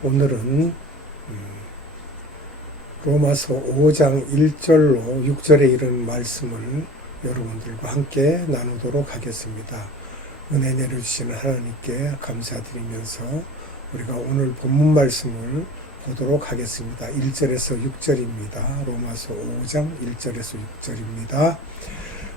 오늘은 로마서 5장 1절로 6절에 이른 말씀을 여러분들과 함께 나누도록 하겠습니다. 은혜 내려주시는 하나님께 감사드리면서 우리가 오늘 본문 말씀을 보도록 하겠습니다. 1절에서 6절입니다. 로마서 5장 1절에서 6절입니다.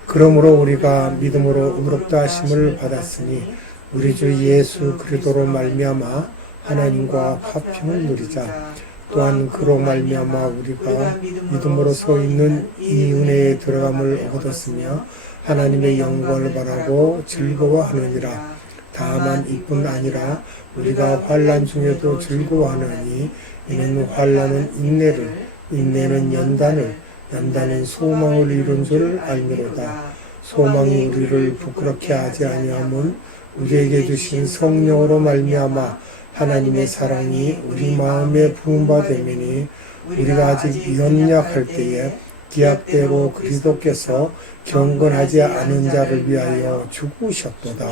그러므로 우리가 믿음으로 의롭다 하심을 받았으니 우리 주 예수 그리스도로 말미암아 하나님과 화평을 누리자. 또한 그로 말미암아 우리가 믿음으로 서 있는 이 은혜에 들어감을 얻었으며 하나님의 영광을 바라고 즐거워하느니라. 다만 이뿐 아니라 우리가 환난 중에도 즐거워하나니 이는 환난은 인내를, 인내는 연단을, 연단은 소망을 이룬 줄 알미로다. 소망이 우리를 부끄럽게 하지 아니함은 우리에게 주신 성령으로 말미암아 하나님의 사랑이 우리 마음에 부음받음이니 우리가 아직 연약할 때에 기약대로 그리스도께서 경건하지 않은 자를 위하여 죽으셨도다.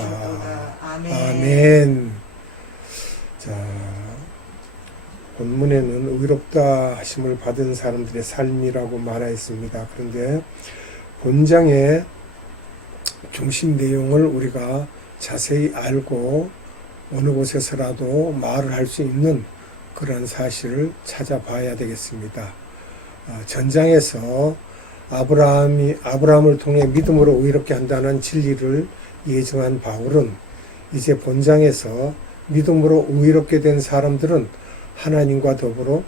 아멘. 자, 본문에는 의롭다 하심을 받은 사람들의 삶이라고 말하였습니다. 그런데 본장의 중심 내용을 우리가 자세히 알고 어느 곳에서라도 말을 할 수 있는 그러한 사실을 찾아봐야 되겠습니다. 전장에서 아브라함을 통해 믿음으로 의롭게 한다는 진리를 예정한 바울은 이제 본장에서 믿음으로 의롭게 된 사람들은 하나님과 더불어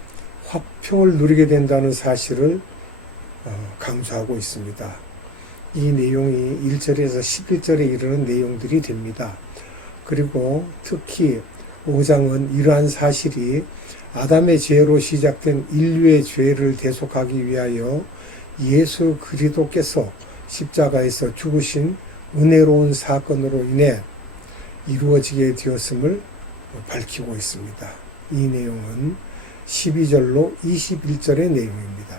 화평을 누리게 된다는 사실을 강조하고 있습니다. 이 내용이 1절에서 11절에 이르는 내용들이 됩니다. 그리고 특히 5장은 이러한 사실이 아담의 죄로 시작된 인류의 죄를 대속하기 위하여 예수 그리스도께서 십자가에서 죽으신 은혜로운 사건으로 인해 이루어지게 되었음을 밝히고 있습니다. 이 내용은 12절로 21절의 내용입니다.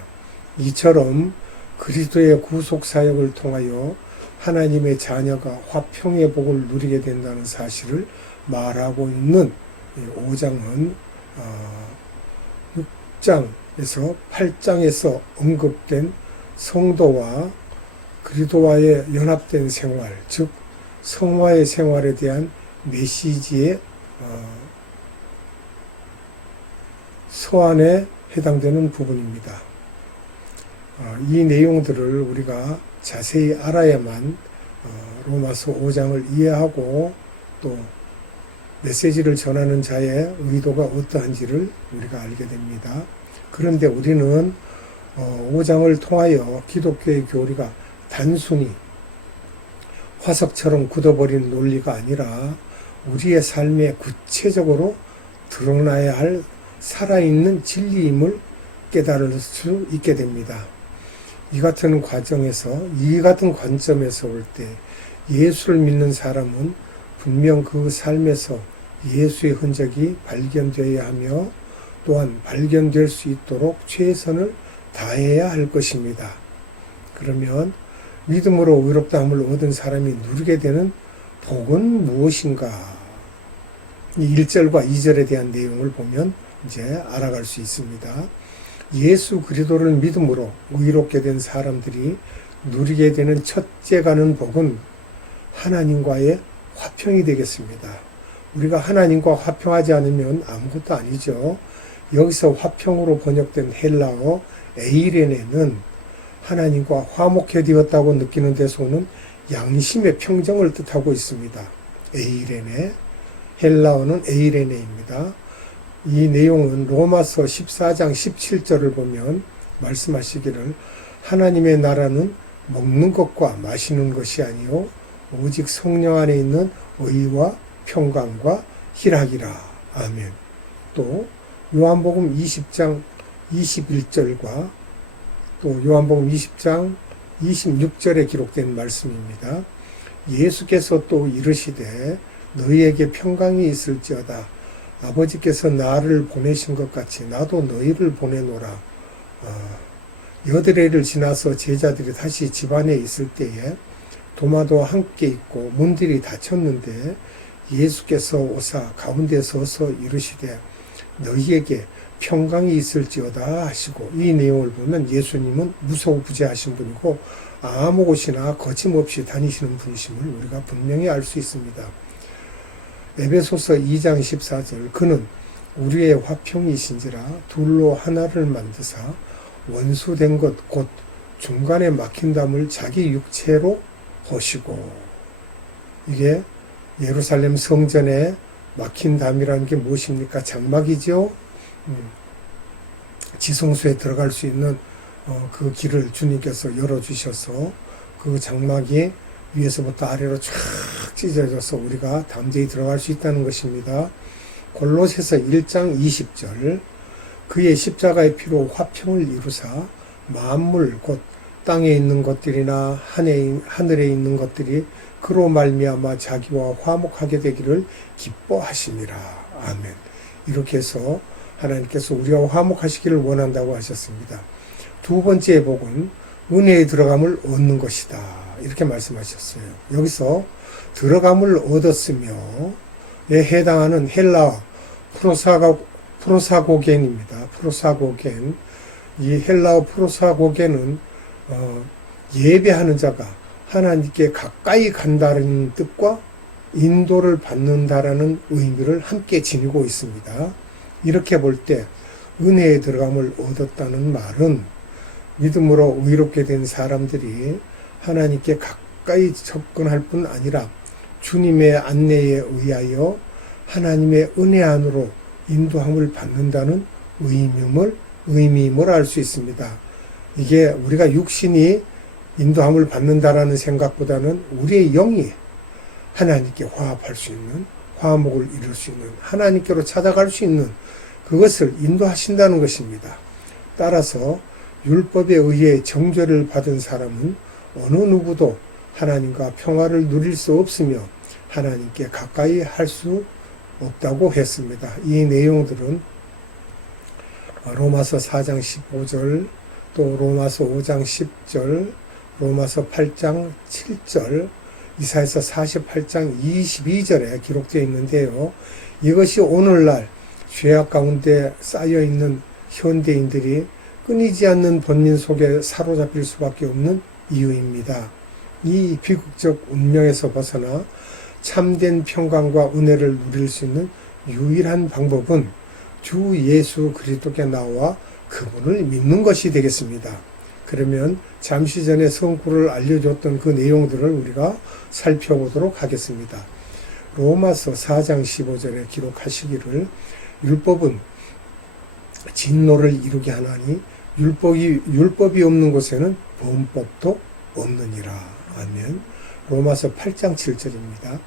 이처럼 그리스도의 구속사역을 통하여 하나님의 자녀가 화평의 복을 누리게 된다는 사실을 말하고 있는 5장은 6장에서 8장에서 언급된 성도와 그리스도와의 연합된 생활, 즉 성화의 생활에 대한 메시지의 서안에 해당되는 부분입니다. 이 내용들을 우리가 자세히 알아야만 로마서 5장을 이해하고 또 메시지를 전하는 자의 의도가 어떠한지를 우리가 알게 됩니다. 그런데 우리는 5장을 통하여 기독교의 교리가 단순히 화석처럼 굳어버린 논리가 아니라 우리의 삶에 구체적으로 드러나야 할 살아있는 진리임을 깨달을 수 있게 됩니다. 이 같은 관점에서 볼 때 예수를 믿는 사람은 분명 그 삶에서 예수의 흔적이 발견되어야 하며 또한 발견될 수 있도록 최선을 다해야 할 것입니다. 그러면 믿음으로 의롭다함을 얻은 사람이 누리게 되는 복은 무엇인가? 이 1절과 2절에 대한 내용을 보면 이제 알아갈 수 있습니다. 예수 그리스도를 믿음으로 의롭게 된 사람들이 누리게 되는 첫째 가는 복은 하나님과의 화평이 되겠습니다. 우리가 하나님과 화평하지 않으면 아무것도 아니죠. 여기서 화평으로 번역된 헬라어 에이레네는 하나님과 화목해 되었다고 느끼는 데서 오는 양심의 평정을 뜻하고 있습니다. 에이레네, 헬라어는 에이레네입니다. 이 내용은 로마서 14장 17절을 보면 말씀하시기를 하나님의 나라는 먹는 것과 마시는 것이 아니요 오직 성령 안에 있는 의와 평강과 희락이라. 아멘. 또 요한복음 20장 21절과 또 요한복음 20장 26절에 기록된 말씀입니다. 예수께서 또 이르시되 너희에게 평강이 있을지어다. 아버지께서 나를 보내신 것 같이 나도 너희를 보내노라. 여드레를 지나서 제자들이 다시 집안에 있을 때에 도마도 함께 있고 문들이 닫혔는데 예수께서 오사 가운데 서서 이르시되 너희에게 평강이 있을지어다 하시고, 이 내용을 보면 예수님은 무소부재하신 분이고 아무 곳이나 거침없이 다니시는 분이심을 우리가 분명히 알 수 있습니다. 에베소서 2장 14절, 그는 우리의 화평이신지라 둘로 하나를 만드사 원수된 것 곧 중간에 막힌 담을 자기 육체로 보시고, 이게 예루살렘 성전에 막힌 담이라는 게 무엇입니까? 장막이죠. 지성소에 들어갈 수 있는 그 길을 주님께서 열어주셔서 그 장막이 위에서부터 아래로 쫙 찢어져서 우리가 담대히 들어갈 수 있다는 것입니다. 골로새서 1장 20절, 그의 십자가의 피로 화평을 이루사 만물 곧 땅에 있는 것들이나 하늘에 있는 것들이 그로 말미암아 자기와 화목하게 되기를 기뻐하심이라. 아멘. 이렇게 해서 하나님께서 우리와 화목하시기를 원한다고 하셨습니다. 두 번째 복은 은혜에 들어감을 얻는 것이다, 이렇게 말씀하셨어요. 여기서 들어감을 얻었으며에 해당하는 헬라어 프로사고겐입니다. 프로사고겐. 이 헬라어 프로사고겐은 예배하는 자가 하나님께 가까이 간다는 뜻과 인도를 받는다라는 의미를 함께 지니고 있습니다. 이렇게 볼 때 은혜에 들어감을 얻었다는 말은 믿음으로 의롭게 된 사람들이 하나님께 가까이 접근할 뿐 아니라 주님의 안내에 의하여 하나님의 은혜 안으로 인도함을 받는다는 의미임을 알 수 있습니다. 이게 우리가 육신이 인도함을 받는다라는 생각보다는 우리의 영이 하나님께 화합할 수 있는, 화목을 이룰 수 있는, 하나님께로 찾아갈 수 있는 그것을 인도하신다는 것입니다. 따라서 율법에 의해 정죄를 받은 사람은 어느 누구도 하나님과 평화를 누릴 수 없으며 하나님께 가까이 할 수 없다고 했습니다. 이 내용들은 로마서 4장 15절, 또 로마서 5장 10절, 로마서 8장 7절, 이사야서 48장 22절에 기록되어 있는데요. 이것이 오늘날 죄악 가운데 쌓여있는 현대인들이 끊이지 않는 번민 속에 사로잡힐 수밖에 없는 이유입니다. 이 비극적 운명에서 벗어나 참된 평강과 은혜를 누릴 수 있는 유일한 방법은 주 예수 그리스도께 나와 그분을 믿는 것이 되겠습니다. 그러면 잠시 전에 성구를 알려줬던 그 내용들을 우리가 살펴보도록 하겠습니다. 로마서 4장 15절에 기록하시기를 율법은 진노를 이루게 하나니 율법이 없는 곳에는 범법도 없느니라. 아멘. 로마서 8장 7절입니다.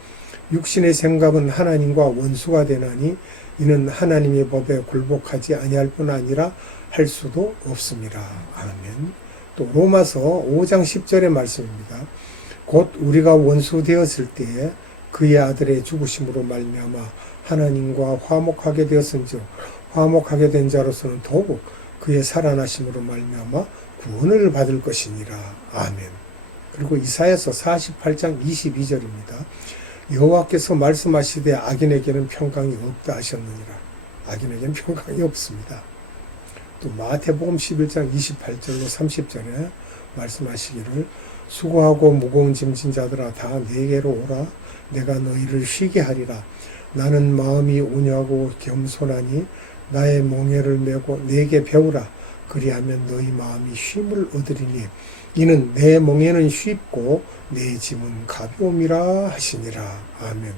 육신의 생각은 하나님과 원수가 되나니 이는 하나님의 법에 굴복하지 아니할 뿐 아니라 할 수도 없습니다. 아멘. 또 로마서 5장 10절의 말씀입니다. 곧 우리가 원수 되었을 때에 그의 아들의 죽으심으로 말미암아 하나님과 화목하게 되었은즉 화목하게 된 자로서는 더욱 그의 살아나심으로 말미암아 구원을 받을 것이니라. 아멘. 그리고 이사야서 48장 22절입니다. 여호와께서 말씀하시되 악인에게는 평강이 없다 하셨느니라. 악인에게는 평강이 없습니다. 또 마태복음 11장 28절로 30절에 말씀하시기를 수고하고 무거운 짐진 자들아 다 내게로 오라. 내가 너희를 쉬게 하리라. 나는 마음이 온유하고 겸손하니 나의 멍에를 메고 내게 배우라. 그리하면 너희 마음이 쉼을 얻으리니 이는 내 멍에는 쉽고 내 짐은 가벼움이라 하시니라. 아멘.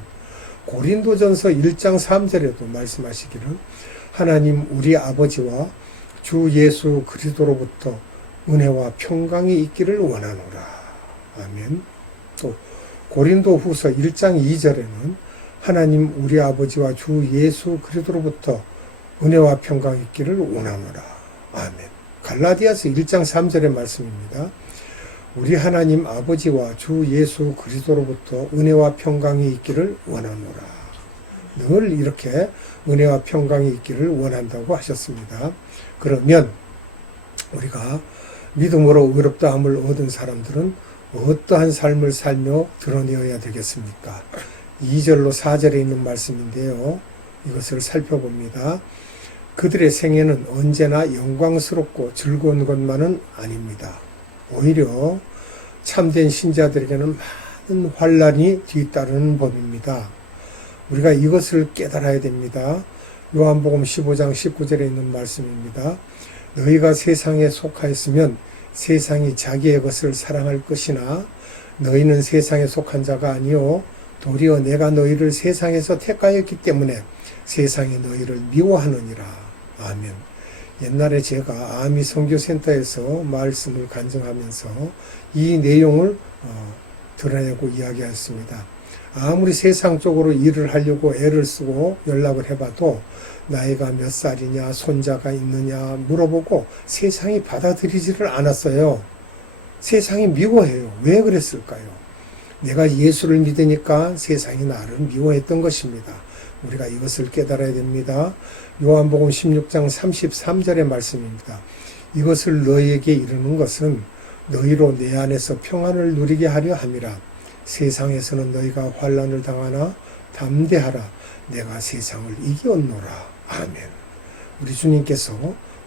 고린도전서 1장 3절에도 말씀하시기를 하나님 우리 아버지와 주 예수 그리스도로부터 은혜와 평강이 있기를 원하노라. 아멘. 또 고린도후서 1장 2절에는 하나님 우리 아버지와 주 예수 그리스도로부터 은혜와 평강이 있기를 원하노라. 아멘. 갈라디아서 1장 3절의 말씀입니다. 우리 하나님 아버지와 주 예수 그리스도로부터 은혜와 평강이 있기를 원하노라. 늘 이렇게 은혜와 평강이 있기를 원한다고 하셨습니다. 그러면 우리가 믿음으로 의롭다함을 얻은 사람들은 어떠한 삶을 살며 드러내어야 되겠습니까? 2절로 4절에 있는 말씀인데요. 이것을 살펴봅니다. 그들의 생애는 언제나 영광스럽고 즐거운 것만은 아닙니다. 오히려 참된 신자들에게는 많은 환란이 뒤따르는 법입니다. 우리가 이것을 깨달아야 됩니다. 요한복음 15장 19절에 있는 말씀입니다. 너희가 세상에 속하였으면 세상이 자기의 것을 사랑할 것이나 너희는 세상에 속한 자가 아니요 도리어 내가 너희를 세상에서 택하였기 때문에 세상이 너희를 미워하느니라. 아멘. 옛날에 제가 아미 선교센터에서 말씀을 간증하면서 이 내용을 드러내고 이야기했습니다. 아무리 세상 쪽으로 일을 하려고 애를 쓰고 연락을 해봐도 나이가 몇 살이냐, 손자가 있느냐 물어보고 세상이 받아들이지를 않았어요. 세상이 미워해요. 왜 그랬을까요? 내가 예수를 믿으니까 세상이 나를 미워했던 것입니다. 우리가 이것을 깨달아야 됩니다. 요한복음 16장 33절의 말씀입니다. 이것을 너희에게 이르는 것은 너희로 내 안에서 평안을 누리게 하려 함이라. 세상에서는 너희가 환난을 당하나 담대하라. 내가 세상을 이겼노라. 아멘. 우리 주님께서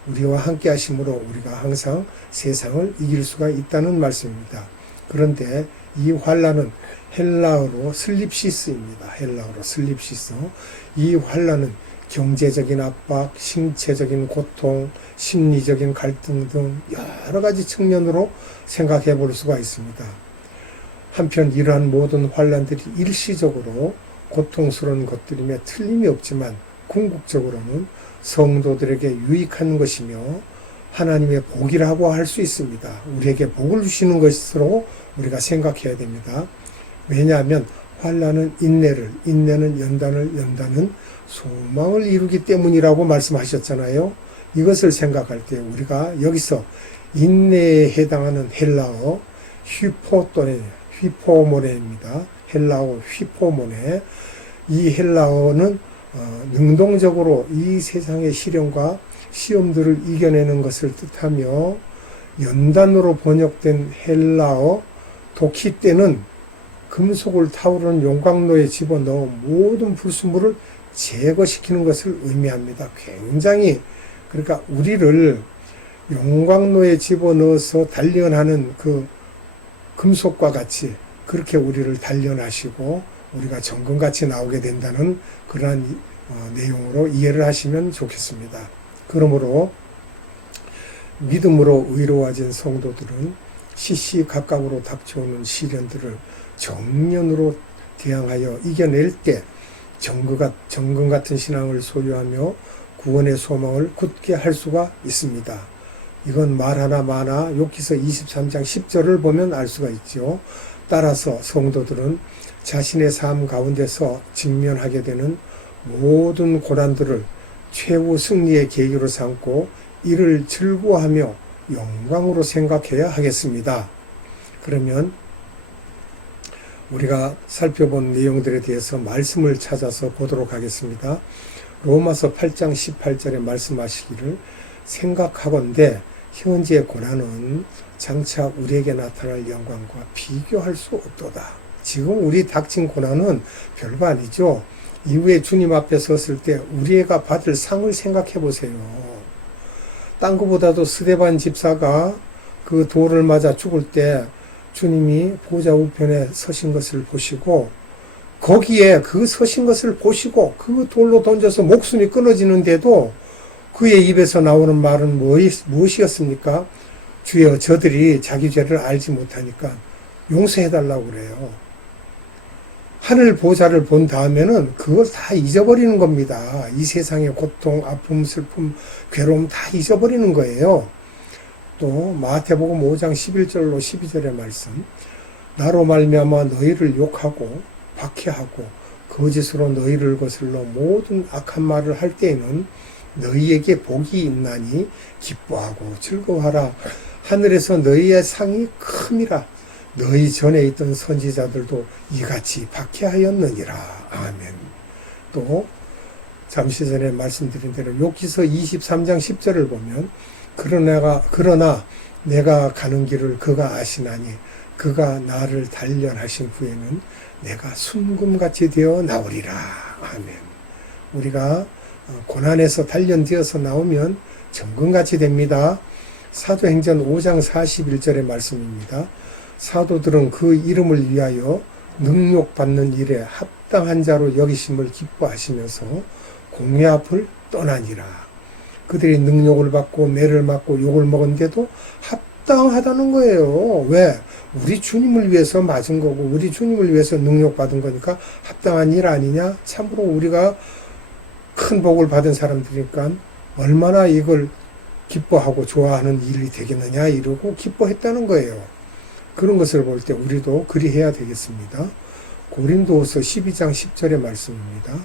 우리와 함께 하심으로 우리가 항상 세상을 이길 수가 있다는 말씀입니다. 그런데 이 환난은 헬라어로 슬립시스입니다. 헬라어로 슬립시스. 이 환난은 경제적인 압박, 신체적인 고통, 심리적인 갈등 등 여러 가지 측면으로 생각해 볼 수가 있습니다. 한편 이러한 모든 환난들이 일시적으로 고통스러운 것들임에 틀림이 없지만 궁극적으로는 성도들에게 유익한 것이며 하나님의 복이라고 할 수 있습니다. 우리에게 복을 주시는 것으로 우리가 생각해야 됩니다. 왜냐하면 환난은 인내를, 인내는 연단을, 연단은 소망을 이루기 때문이라고 말씀하셨잖아요. 이것을 생각할 때 우리가 여기서 인내에 해당하는 헬라어 휘포모네입니다. 헬라어 휘포모네. 이 헬라어는 능동적으로 이 세상의 시련과 시험들을 이겨내는 것을 뜻하며 연단으로 번역된 헬라어 도키 때는 금속을 타오르는 용광로에 집어넣어 모든 불순물을 제거시키는 것을 의미합니다. 굉장히 그러니까 우리를 용광로에 집어넣어서 단련하는 그 금속과 같이 그렇게 우리를 단련하시고 우리가 정금같이 나오게 된다는 그러한 내용으로 이해를 하시면 좋겠습니다. 그러므로 믿음으로 의로워진 성도들은 시시각각으로 닥쳐오는 시련들을 정면으로 대항하여 이겨낼 때 정금 같은 신앙을 소유하며 구원의 소망을 굳게 할 수가 있습니다. 이건 말하나 마나 욥기서 23장 10절을 보면 알 수가 있죠. 따라서 성도들은 자신의 삶 가운데서 직면하게 되는 모든 고난들을 최후 승리의 계기로 삼고 이를 즐거워하며 영광으로 생각해야 하겠습니다. 그러면 우리가 살펴본 내용들에 대해서 말씀을 찾아서 보도록 하겠습니다. 로마서 8장 18절에 말씀하시기를 생각하건대 현재의 고난은 장차 우리에게 나타날 영광과 비교할 수 없도다. 지금 우리 닥친 고난은 별거 아니죠. 이후에 주님 앞에 섰을 때 우리가 받을 상을 생각해 보세요. 딴 것보다도 스데반 집사가 그 돌을 맞아 죽을 때 주님이 보좌 우편에 서신 것을 보시고 거기에 그 서신 것을 보시고 그 돌로 던져서 목숨이 끊어지는데도 그의 입에서 나오는 말은 무엇이었습니까? 주여 저들이 자기 죄를 알지 못하니까 용서해달라고 그래요. 하늘 보좌를 본 다음에는 그걸 다 잊어버리는 겁니다. 이 세상의 고통, 아픔, 슬픔, 괴로움 다 잊어버리는 거예요. 또 마태복음 5장 11절로 12절의 말씀 나로 말미암아 너희를 욕하고 박해하고 거짓으로 너희를 거슬러 모든 악한 말을 할 때에는 너희에게 복이 있나니 기뻐하고 즐거워하라. 하늘에서 너희의 상이 큼이라. 너희 전에 있던 선지자들도 이같이 박해하였느니라. 아멘. 또 잠시 전에 말씀드린 대로 욥기서 23장 10절을 보면 그러나 내가 가는 길을 그가 아시나니 그가 나를 단련하신 후에는 내가 순금같이 되어 나오리라. 아멘. 우리가 고난에서 단련되어서 나오면 정금같이 됩니다. 사도행전 5장 41절의 말씀입니다. 사도들은 그 이름을 위하여 능욕받는 일에 합당한 자로 여기심을 기뻐하시면서 공회 앞을 떠나니라. 그들이 능욕을 받고 매를 맞고 욕을 먹은데도 합당하다는 거예요. 왜? 우리 주님을 위해서 맞은 거고 우리 주님을 위해서 능욕받은 거니까 합당한 일 아니냐? 참으로 우리가 큰 복을 받은 사람들이니까 얼마나 이걸 기뻐하고 좋아하는 일이 되겠느냐 이러고 기뻐했다는 거예요. 그런 것을 볼 때 우리도 그리해야 되겠습니다. 고린도후서 12장 10절의 말씀입니다.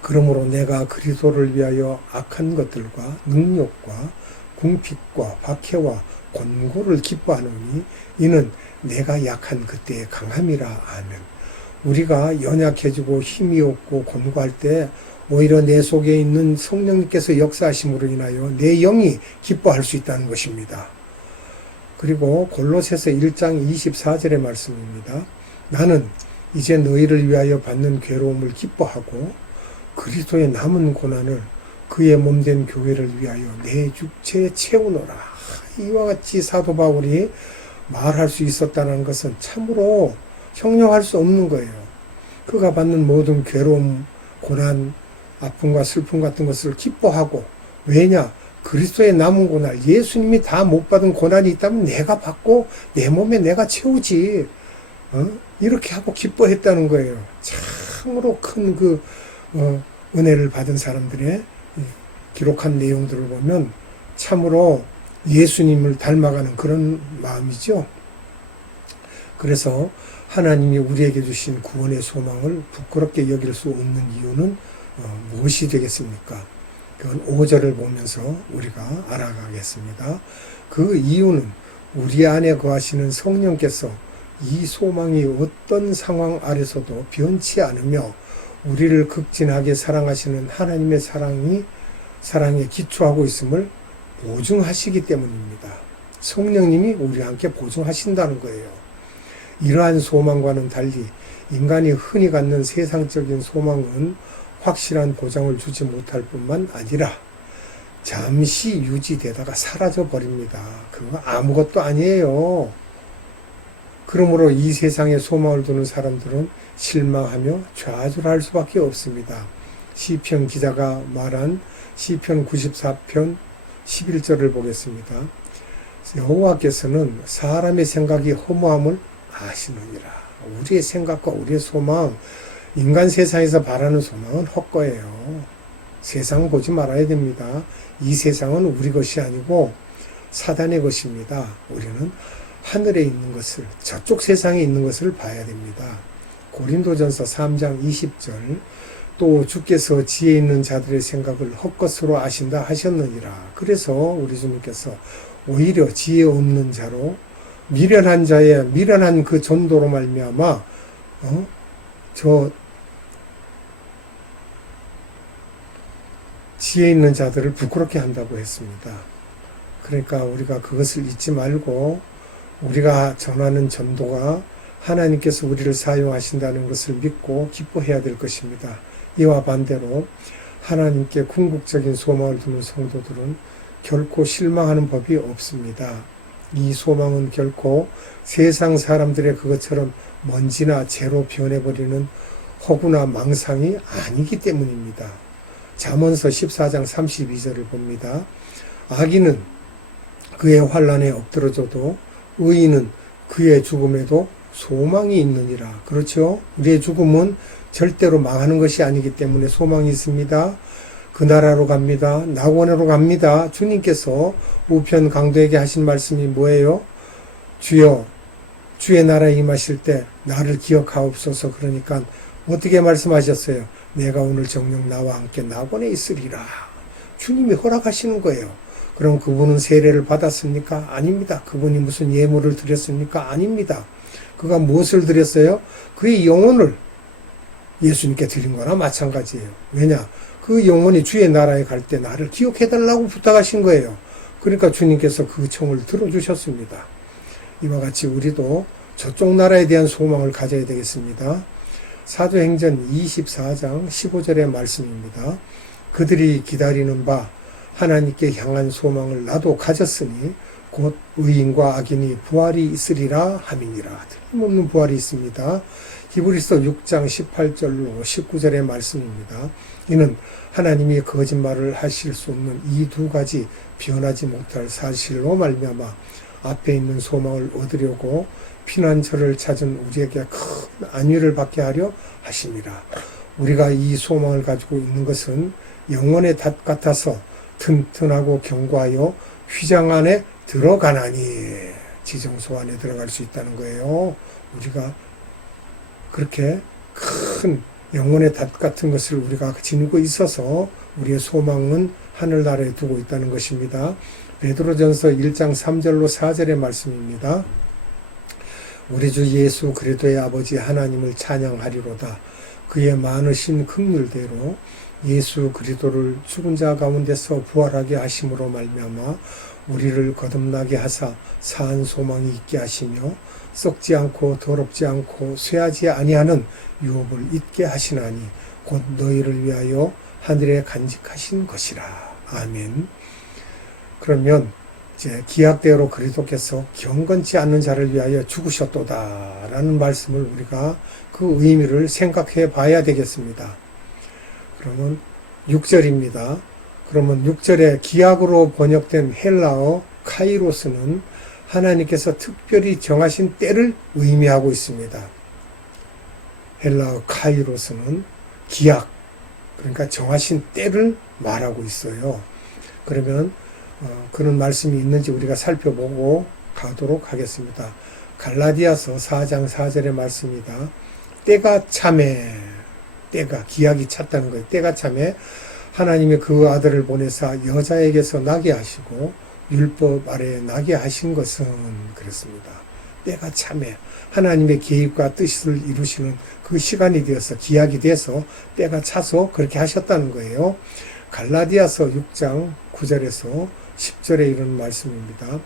그러므로 내가 그리스도를 위하여 악한 것들과 능욕과 궁핍과 박해와 권고를 기뻐하노니 이는 내가 약한 그때의 강함이라. 아멘. 우리가 연약해지고 힘이 없고 권고할 때 오히려 내 속에 있는 성령님께서 역사하심으로 인하여 내 영이 기뻐할 수 있다는 것입니다. 그리고 골로새서 1장 24절의 말씀입니다. 나는 이제 너희를 위하여 받는 괴로움을 기뻐하고 그리스도의 남은 고난을 그의 몸된 교회를 위하여 내 육체에 채우노라. 이와 같이 사도 바울이 말할 수 있었다는 것은 참으로 형용할 수 없는 거예요. 그가 받는 모든 괴로움, 고난, 아픔과 슬픔 같은 것을 기뻐하고, 왜냐? 그리스도의 남은 고난, 예수님이 다 못 받은 고난이 있다면 내가 받고 내 몸에 내가 채우지. 이렇게 하고 기뻐했다는 거예요. 참으로 큰 은혜를 받은 사람들의 기록한 내용들을 보면 참으로 예수님을 닮아가는 그런 마음이죠. 그래서 하나님이 우리에게 주신 구원의 소망을 부끄럽게 여길 수 없는 이유는 무엇이 되겠습니까? 그건 5절을 보면서 우리가 알아가겠습니다. 그 이유는 우리 안에 거하시는 성령께서 이 소망이 어떤 상황 아래서도 변치 않으며 우리를 극진하게 사랑하시는 하나님의 사랑에 기초하고 있음을 보증하시기 때문입니다. 성령님이 우리와 함께 보증하신다는 거예요. 이러한 소망과는 달리 인간이 흔히 갖는 세상적인 소망은 확실한 보장을 주지 못할 뿐만 아니라 잠시 유지되다가 사라져 버립니다. 그거 아무것도 아니에요. 그러므로 이 세상에 소망을 두는 사람들은 실망하며 좌절할 수밖에 없습니다. 시편 기자가 말한 시편 94편 11절을 보겠습니다. 여호와께서는 사람의 생각이 허무함을 아시느니라. 우리의 생각과 우리의 소망, 인간 세상에서 바라는 소망은 헛거예요. 세상 보지 말아야 됩니다. 이 세상은 우리 것이 아니고 사단의 것입니다. 우리는 하늘에 있는 것을, 저쪽 세상에 있는 것을 봐야 됩니다. 고린도전서 3장 20절, 또 주께서 지혜 있는 자들의 생각을 헛것으로 아신다 하셨느니라. 그래서 우리 주님께서 오히려 지혜 없는 자로 미련한 자의 미련한 그 전도로 말미암아 지혜 있는 자들을 부끄럽게 한다고 했습니다. 그러니까 우리가 그것을 잊지 말고 우리가 전하는 전도가 하나님께서 우리를 사용하신다는 것을 믿고 기뻐해야 될 것입니다. 이와 반대로 하나님께 궁극적인 소망을 두는 성도들은 결코 실망하는 법이 없습니다. 이 소망은 결코 세상 사람들의 그것처럼 먼지나 재로 변해버리는 허구나 망상이 아니기 때문입니다. 잠언서 14장 32절을 봅니다. 악인은 그의 환난에 엎드러져도 의인은 그의 죽음에도 소망이 있느니라. 그렇죠? 우리의 죽음은 절대로 망하는 것이 아니기 때문에 소망이 있습니다. 그 나라로 갑니다. 낙원으로 갑니다. 주님께서 우편 강도에게 하신 말씀이 뭐예요? 주여, 주의 나라에 임하실 때 나를 기억하옵소서. 그러니까 어떻게 말씀하셨어요? 내가 오늘 정녕 나와 함께 낙원에 있으리라. 주님이 허락하시는 거예요. 그럼 그분은 세례를 받았습니까? 아닙니다. 그분이 무슨 예물을 드렸습니까? 아닙니다. 그가 무엇을 드렸어요? 그의 영혼을 예수님께 드린 거나 마찬가지예요. 왜냐? 그 영혼이 주의 나라에 갈 때 나를 기억해달라고 부탁하신 거예요. 그러니까 주님께서 그 청을 들어주셨습니다. 이와 같이 우리도 저쪽 나라에 대한 소망을 가져야 되겠습니다. 사도행전 24장 15절의 말씀입니다. 그들이 기다리는 바 하나님께 향한 소망을 나도 가졌으니 곧 의인과 악인이 부활이 있으리라 함이니라. 틀림없는 부활이 있습니다. 히브리서 6장 18절로 19절의 말씀입니다. 이는 하나님이 거짓말을 하실 수 없는 이 두 가지 변하지 못할 사실로 말미암아 앞에 있는 소망을 얻으려고 피난처를 찾은 우리에게 큰 안위를 받게 하려 하심이라. 우리가 이 소망을 가지고 있는 것은 영원의 닷 같아서 튼튼하고 견고하여 휘장 안에 들어가나니, 지정소 안에 들어갈 수 있다는 거예요. 우리가 그렇게 큰 영혼의 닷 같은 것을 우리가 지니고 있어서 우리의 소망은 하늘나라에 두고 있다는 것입니다. 베드로전서 1장 3절로 4절의 말씀입니다. 우리 주 예수 그리스도의 아버지 하나님을 찬양하리로다. 그의 많으신 긍휼대로 예수 그리스도를 죽은 자 가운데서 부활하게 하심으로 말미암아 우리를 거듭나게 하사 사한 소망이 있게 하시며 썩지 않고 더럽지 않고 쇠하지 아니하는 유업을 잊게 하시나니 곧 너희를 위하여 하늘에 간직하신 것이라. 아멘. 그러면 이제 기약대로 그리스도께서 경건치 않는 자를 위하여 죽으셨도다라는 말씀을 우리가 그 의미를 생각해 봐야 되겠습니다. 그러면 6절입니다. 그러면 6절에 기약으로 번역된 헬라어 카이로스는 하나님께서 특별히 정하신 때를 의미하고 있습니다. 헬라어 카이로스는 기약, 그러니까 정하신 때를 말하고 있어요. 그러면 그런 말씀이 있는지 우리가 살펴보고 가도록 하겠습니다. 갈라디아서 4장 4절의 말씀입니다. 때가 참에, 때가 기약이 찼다는 거예요. 때가 참에 하나님의 그 아들을 보내사 여자에게서 나게 하시고 율법 아래에 나게 하신 것은 그렇습니다. 때가 참에 하나님의 계획과 뜻을 이루시는 그 시간이 되어서 기약이 돼서 때가 차서 그렇게 하셨다는 거예요. 갈라디아서 6장 9절에서 10절에 이런 말씀입니다.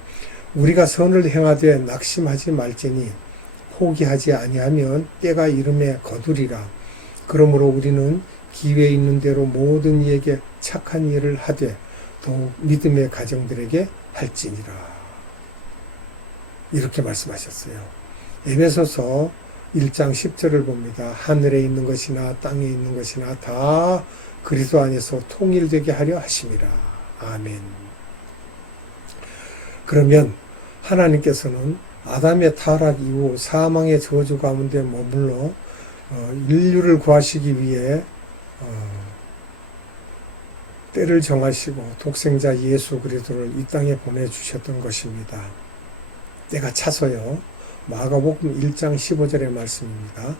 우리가 선을 행하되 낙심하지 말지니 포기하지 아니하면 때가 이름에 거두리라. 그러므로 우리는 기회 있는 대로 모든 이에게 착한 일을 하되 더욱 믿음의 가정들에게 할지니라. 이렇게 말씀하셨어요. 에베소서 1장 10절을 봅니다. 하늘에 있는 것이나 땅에 있는 것이나 다 그리스도 안에서 통일되게 하려 하심이라. 아멘. 그러면 하나님께서는 아담의 타락 이후 사망의 저주 가운데 머물러 인류를 구하시기 위해 때를 정하시고 독생자 예수 그리스도를 이 땅에 보내주셨던 것입니다. 때가 차서요. 마가복음 1장 15절의 말씀입니다.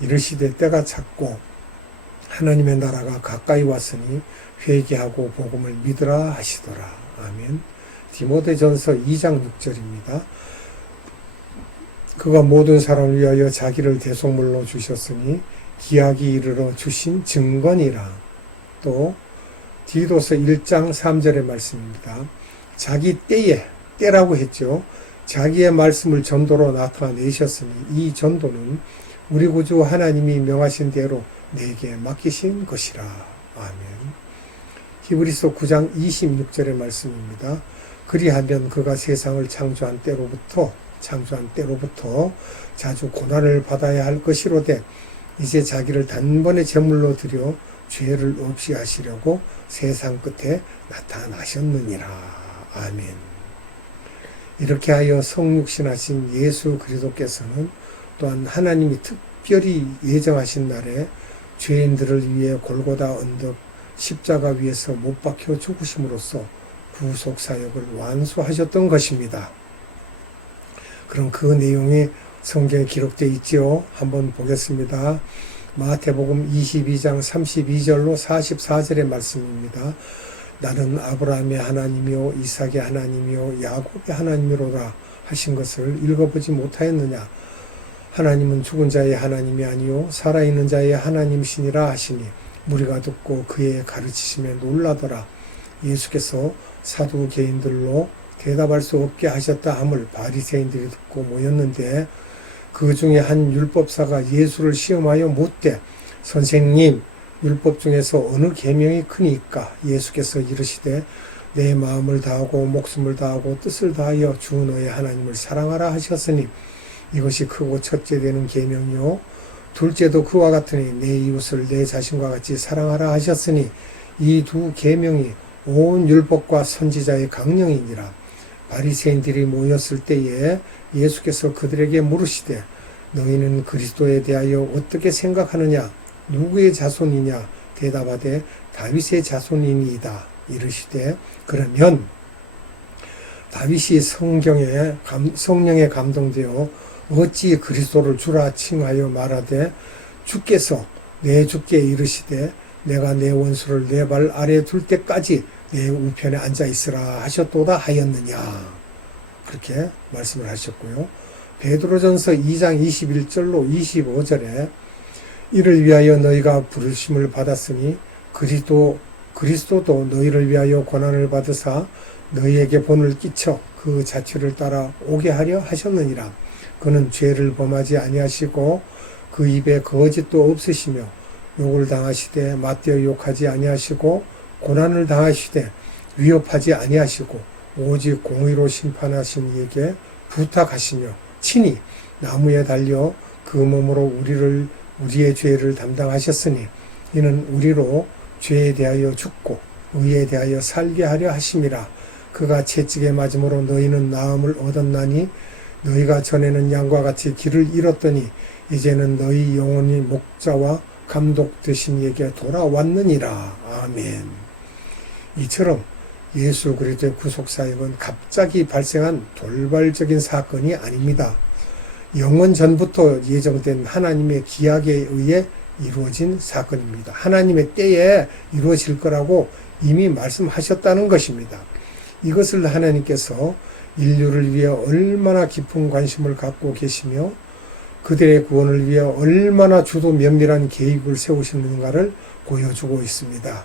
이르시되 때가 찼고 하나님의 나라가 가까이 왔으니 회개하고 복음을 믿으라 하시더라. 아멘. 디모데전서 2장 6절입니다. 그가 모든 사람을 위하여 자기를 대속물로 주셨으니 기약이 이르러 주신 증거니라. 또 디도서 1장 3절의 말씀입니다. 자기 때에, 때라고 했죠. 자기의 말씀을 전도로 나타내셨으니 이 전도는 우리 구주 하나님이 명하신 대로 내게 맡기신 것이라. 아멘. 히브리서 9장 26절의 말씀입니다. 그리하면 그가 세상을 창조한 때로부터 자주 고난을 받아야 할 것이로되 이제 자기를 단번에 제물로 드려 죄를 없이 하시려고 세상 끝에 나타나셨느니라. 아멘. 이렇게 하여 성육신하신 예수 그리스도께서는 또한 하나님이 특별히 예정하신 날에 죄인들을 위해 골고다 언덕 십자가 위에서 못 박혀 죽으심으로써 구속 사역을 완수하셨던 것입니다. 그럼 그 내용이 성경에 기록되어 있지요. 한번 보겠습니다. 마태복음 22장 32절로 44절의 말씀입니다. 나는 아브라함의 하나님이요 이삭의 하나님이요 야곱의 하나님이로라 하신 것을 읽어보지 못하였느냐. 하나님은 죽은 자의 하나님이 아니요 살아있는 자의 하나님이시니라 하시니 무리가 듣고 그의 가르치심에 놀라더라. 예수께서 사두개인들로 대답할 수 없게 하셨다 함을 바리새인들이 듣고 모였는데 그 중에 한 율법사가 예수를 시험하여 묻되 선생님 율법 중에서 어느 계명이 크니까? 예수께서 이르시되 내 마음을 다하고 목숨을 다하고 뜻을 다하여 주 너의 하나님을 사랑하라 하셨으니 이것이 크고 첫째 되는 계명이요 둘째도 그와 같으니 내 이웃을 내 자신과 같이 사랑하라 하셨으니 이 두 계명이 온 율법과 선지자의 강령이니라. 바리새인들이 모였을 때에 예수께서 그들에게 물으시되 너희는 그리스도에 대하여 어떻게 생각하느냐? 누구의 자손이냐? 대답하되 다윗의 자손이니이다. 이르시되 그러면 다윗이 성령에 감동되어 어찌 그리스도를 주라 칭하여 말하되 주께서 내 주께 이르시되 내가 내 원수를 내 발 아래 둘 때까지 내 우편에 앉아 있으라 하셨도다 하였느냐. 그렇게 말씀을 하셨고요. 베드로전서 2장 21절로 25절에 이를 위하여 너희가 부르심을 받았으니 그리스도도 너희를 위하여 고난을 받으사 너희에게 본을 끼쳐 그 자취를 따라 오게 하려 하셨느니라. 그는 죄를 범하지 아니하시고 그 입에 거짓도 없으시며 욕을 당하시되 맞대어 욕하지 아니하시고 고난을 당하시되 위협하지 아니하시고 오직 공의로 심판하신 이에게 부탁하시며 친히 나무에 달려 그 몸으로 우리의 죄를 담당하셨으니 이는 우리로 죄에 대하여 죽고 의에 대하여 살게 하려 하심이라. 그가 채찍에 맞음으로 너희는 나음을 얻었나니 너희가 전에는 양과 같이 길을 잃었더니 이제는 너희 영혼이 목자와 감독 되신 이에게 돌아왔느니라. 아멘. 이처럼 예수 그리스도의 구속사역은 갑자기 발생한 돌발적인 사건이 아닙니다. 영원 전부터 예정된 하나님의 기약에 의해 이루어진 사건입니다. 하나님의 때에 이루어질 거라고 이미 말씀하셨다는 것입니다. 이것을 하나님께서 인류를 위해 얼마나 깊은 관심을 갖고 계시며 그들의 구원을 위해 얼마나 주도 면밀한 계획을 세우셨는가를 보여주고 있습니다.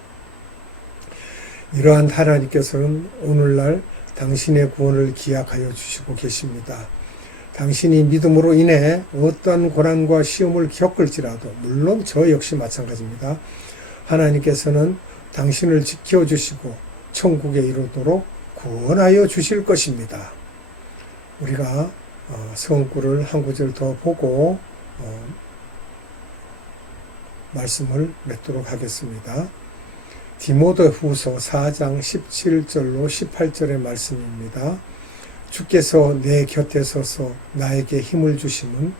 이러한 하나님께서는 오늘날 당신의 구원을 기약하여 주시고 계십니다. 당신이 믿음으로 인해 어떠한 고난과 시험을 겪을지라도 물론 저 역시 마찬가지입니다. 하나님께서는 당신을 지켜주시고 천국에 이르도록 구원하여 주실 것입니다. 우리가 성구를 한 구절 더 보고 말씀을 맺도록 하겠습니다. 디모데후서 4장 17절로 18절의 말씀입니다. 주께서 내 곁에 서서 나에게 힘을 주심은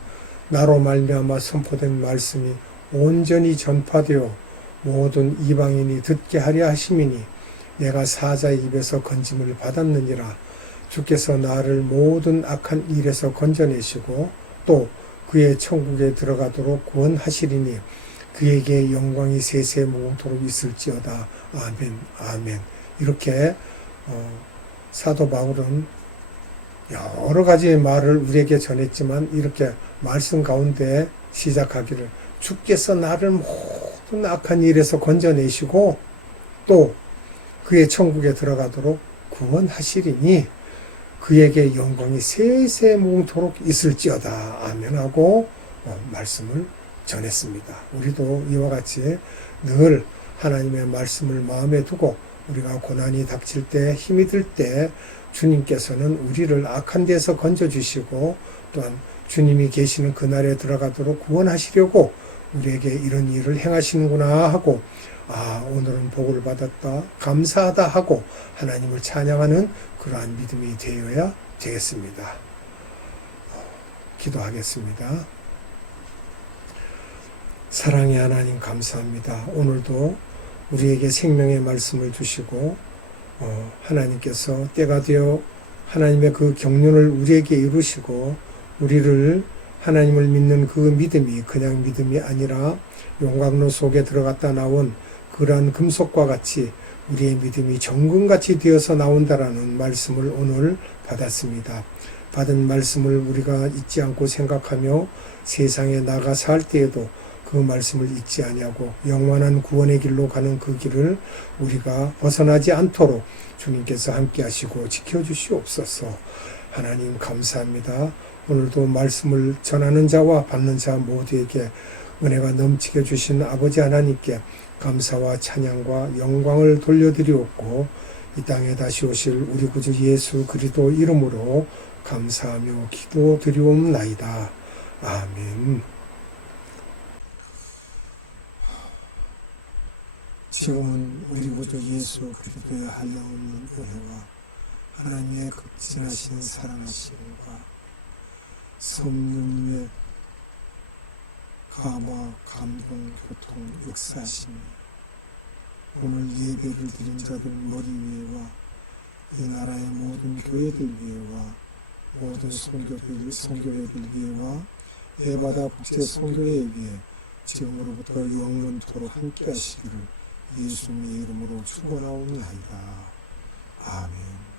나로 말미암아 선포된 말씀이 온전히 전파되어 모든 이방인이 듣게 하려 하심이니 내가 사자의 입에서 건짐을 받았느니라. 주께서 나를 모든 악한 일에서 건져내시고 또 그의 천국에 들어가도록 구원하시리니 그에게 영광이 세세무궁토록 있을지어다. 아멘 아멘. 이렇게 사도 바울은 여러 가지의 말을 우리에게 전했지만 이렇게 말씀 가운데 시작하기를 주께서 나를 모든 악한 일에서 건져내시고 또 그의 천국에 들어가도록 구원하시리니 그에게 영광이 세세무궁토록 있을지어다. 아멘하고 말씀을 전했습니다. 우리도 이와 같이 늘 하나님의 말씀을 마음에 두고 우리가 고난이 닥칠 때 힘이 들 때 주님께서는 우리를 악한 데서 건져주시고 또한 주님이 계시는 그날에 들어가도록 구원하시려고 우리에게 이런 일을 행하시는구나 하고 오늘은 복을 받았다 감사하다 하고 하나님을 찬양하는 그러한 믿음이 되어야 되겠습니다. 기도하겠습니다. 사랑의 하나님 감사합니다. 오늘도 우리에게 생명의 말씀을 주시고 하나님께서 때가 되어 하나님의 그 경륜을 우리에게 이루시고 우리를 하나님을 믿는 그 믿음이 그냥 믿음이 아니라 용광로 속에 들어갔다 나온 그러한 금속과 같이 우리의 믿음이 정금같이 되어서 나온다라는 말씀을 오늘 받았습니다. 받은 말씀을 우리가 잊지 않고 생각하며 세상에 나가 살 때에도 그 말씀을 잊지 아니하고 영원한 구원의 길로 가는 그 길을 우리가 벗어나지 않도록 주님께서 함께 하시고 지켜주시옵소서. 하나님 감사합니다. 오늘도 말씀을 전하는 자와 받는 자 모두에게 은혜가 넘치게 주신 아버지 하나님께 감사와 찬양과 영광을 돌려드리옵고 이 땅에 다시 오실 우리 구주 예수 그리스도 이름으로 감사하며 기도드리옵나이다. 아멘. 지금은 우리 구주 예수 그리스도의 한량없는 은혜와 하나님의 극진하신 사랑하심과 성령님의 감화, 감동, 교통, 역사하심이 오늘 예배를 드린 자들 머리 위에와 이 나라의 모든 교회들 위에와 모든 선교회들 위에와 예바다 국제 선교회 위에 지금으로부터 영원토록 함께 하시기를 예수님의 이름으로 축원하옵나이다. 아멘.